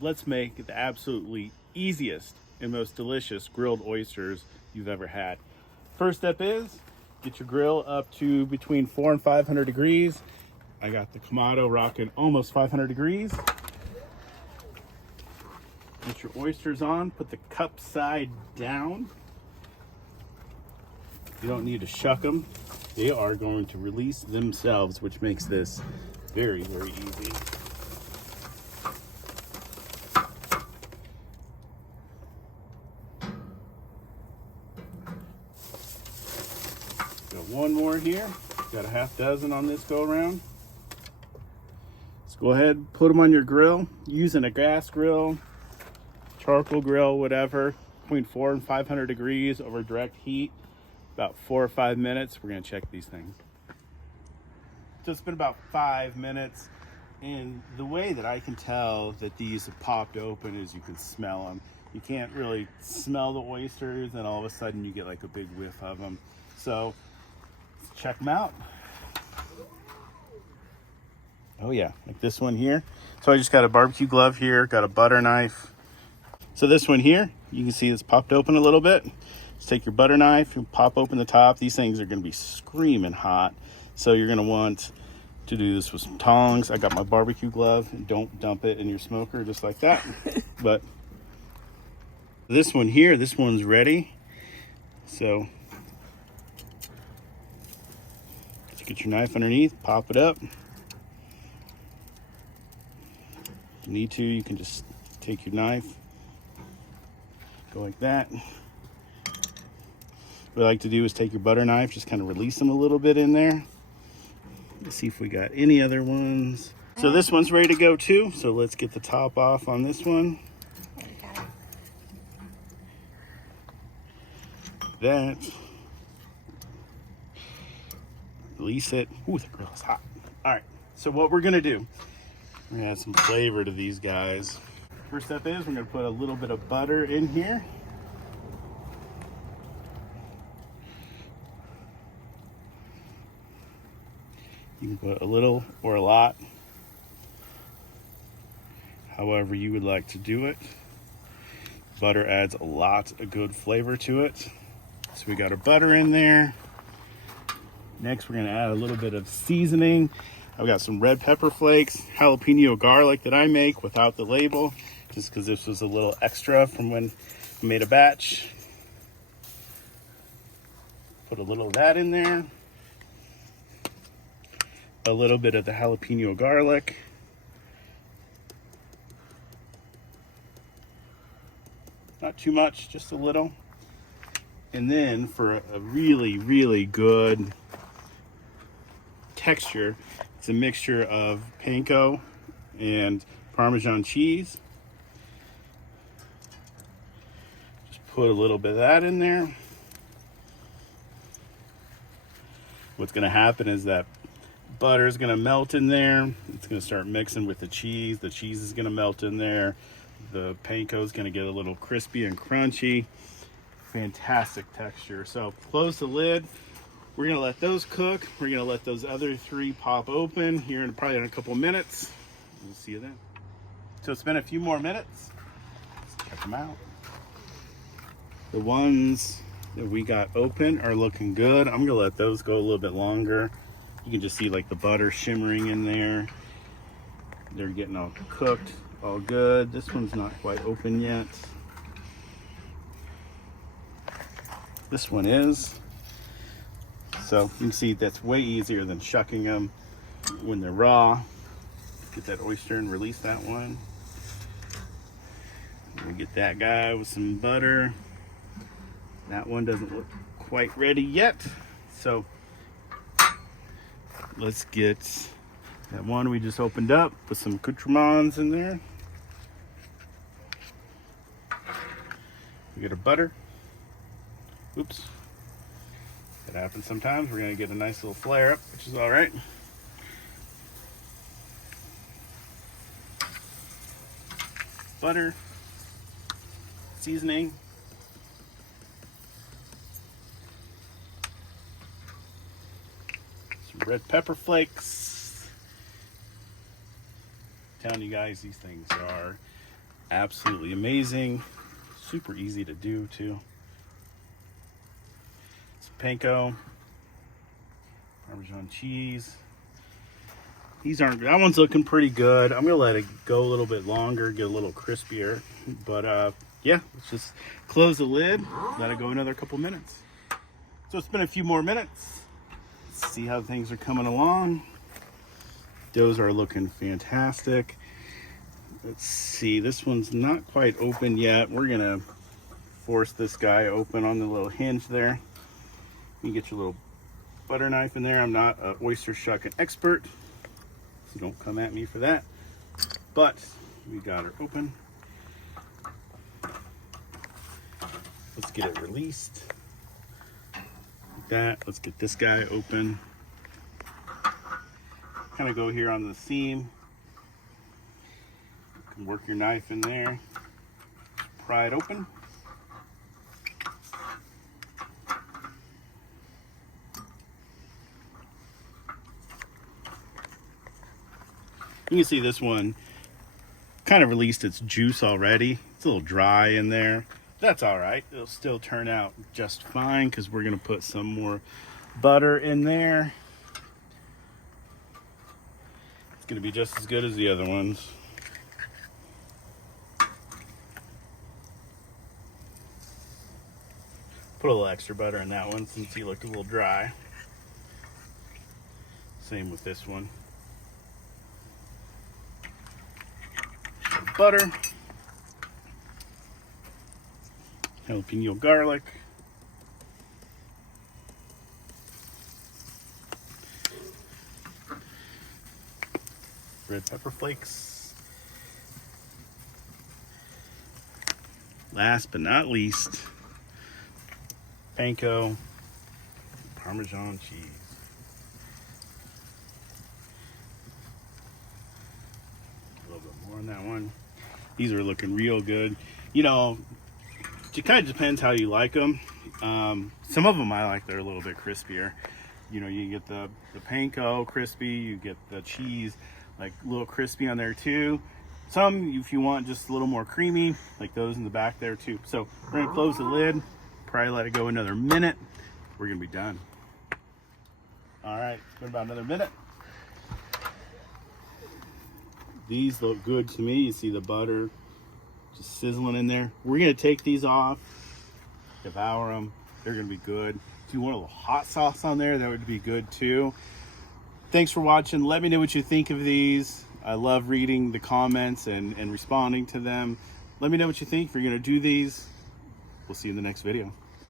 let's make the absolutely easiest and most delicious grilled oysters you've ever had. First step is get your grill up to between 400 and 500 degrees. I got the Kamado rocking almost 500 degrees. Get your oysters on, put the cup side down. You don't need to shuck them. They are going to release themselves, which makes this very, very easy. Got one more here. Got a half dozen on this go around. Let's go ahead, put them on your grill. Using a gas grill, charcoal grill, whatever, between 400 and 500 degrees over direct heat. About 4 or 5 minutes. We're gonna check these things. So it's been about 5 minutes, and the way that I can tell that these have popped open is you can smell them. You can't really smell the oysters, and all of a sudden you get like a big whiff of them. So let's check them out. Oh yeah, like this one here. So I just got a barbecue glove here, got a butter knife. So this one here, you can see it's popped open a little bit. Just take your butter knife and pop open the top. These things are gonna be screaming hot. So you're gonna want to do this with some tongs. I got my barbecue glove, and don't dump it in your smoker just like that. But this one here, this one's ready. So just get your knife underneath, pop it up. If you need to, you can just take your knife, go like that. What I like to do is take your butter knife, just kind of release them a little bit in there. Let's see if we got any other ones. So this one's ready to go too. So let's get the top off on this one. That. Release it. Ooh, the grill is hot. All right, so what we're gonna do, we're gonna add some flavor to these guys. First step is we're gonna put a little bit of butter in here. You can put a little or a lot, however you would like to do it. Butter adds a lot of good flavor to it. So we got our butter in there. Next, we're gonna add a little bit of seasoning. I've got some red pepper flakes, jalapeno garlic that I make without the label, just because this was a little extra from when I made a batch. Put a little of that in there. A little bit of the jalapeno garlic. Not too much, just a little. And then for a really, really good texture, it's a mixture of panko and Parmesan cheese. Just put a little bit of that in there. What's gonna happen is that butter is gonna melt in there. It's gonna start mixing with the cheese. The cheese is gonna melt in there. The panko is gonna get a little crispy and crunchy. Fantastic texture. So close the lid. We're gonna let those cook. We're gonna let those other three pop open here in probably in a couple minutes. We'll see you then. So it's been a few more minutes. Let's check them out. The ones that we got open are looking good. I'm gonna let those go a little bit longer. You can just see like the butter shimmering in there. They're getting all cooked, all good. This one's not quite open yet. This one is. So you can see that's way easier than shucking them when they're raw. Get that oyster and release that one. We get that guy with some butter. That one doesn't look quite ready yet. So let's get that one we just opened up with some accoutrements in there. We get our butter. Oops. That happens sometimes. We're gonna get a nice little flare up, which is all right. Butter, seasoning, some red pepper flakes. I'm telling you guys, these things are Absolutely amazing. Super easy to do too. Some panko, Parmesan cheese. These aren't, that one's looking pretty good. I'm gonna let it go a little bit longer, get a little crispier. But yeah, let's just close the lid, let it go another couple minutes. So it's been a few more minutes. Let's see how things are coming along. Doughs are looking fantastic. Let's see, this one's not quite open yet. We're gonna force this guy open on the little hinge there. You get your little butter knife in there. I'm not an oyster shucking expert, so don't come at me for that. But we got her open. Let's get it released. Like that. Let's get this guy open. Kind of go here on the seam. You can work your knife in there. Pry it open. You can see this one kind of released its juice already. It's a little dry in there. That's all right. It'll still turn out just fine because we're going to put some more butter in there. It's going to be just as good as the other ones. Put a little extra butter in that one since he looked a little dry. Same with this one. Butter, jalapeno garlic, red pepper flakes. Last but not least, panko, Parmesan cheese. A little bit more on that one. These are looking real good. You know, it kind of depends how you like them. Some of them I like, they're a little bit crispier. You know, you get the panko crispy, you get the cheese like a little crispy on there too. Some, if you want just a little more creamy, like those in the back there too. So we're gonna close the lid, probably let it go another minute. We're gonna be done. All right, it's been about another minute. These look good to me. You see the butter just sizzling in there. We're gonna take these off, devour them. They're gonna be good. If you want a little hot sauce on there, that would be good too. Thanks for watching. Let me know what you think of these. I love reading the comments and responding to them. Let me know what you think if you're gonna do these. We'll see you in the next video.